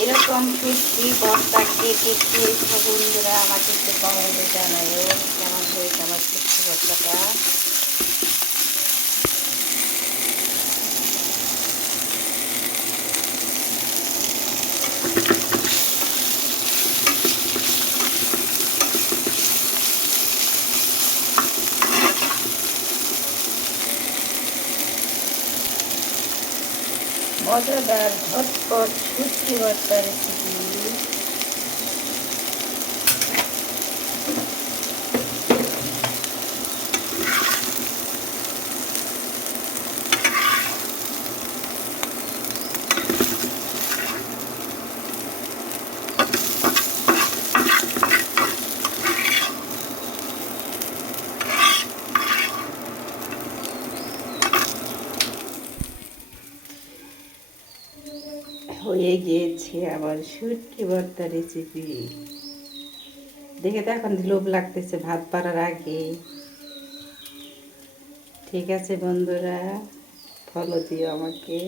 এরকম সুটকি বস্তা কে কে খেয়েছো বন্ধুরা আমাকে একটু কমেন্টে জানাই কেমন হয়েছে আমার সুটকি বস্তাটা মজাদার ঝটপট সুস্থি বস্তা রেসিপি হয়ে গিয়েছে আবার সুটকি ভর্তা রেসিপি দেখে তো এখন লোভ লাগতেছে ভাত পাড়ার আগে। ঠিক আছে বন্ধুরা ফলো দিও আমাকে।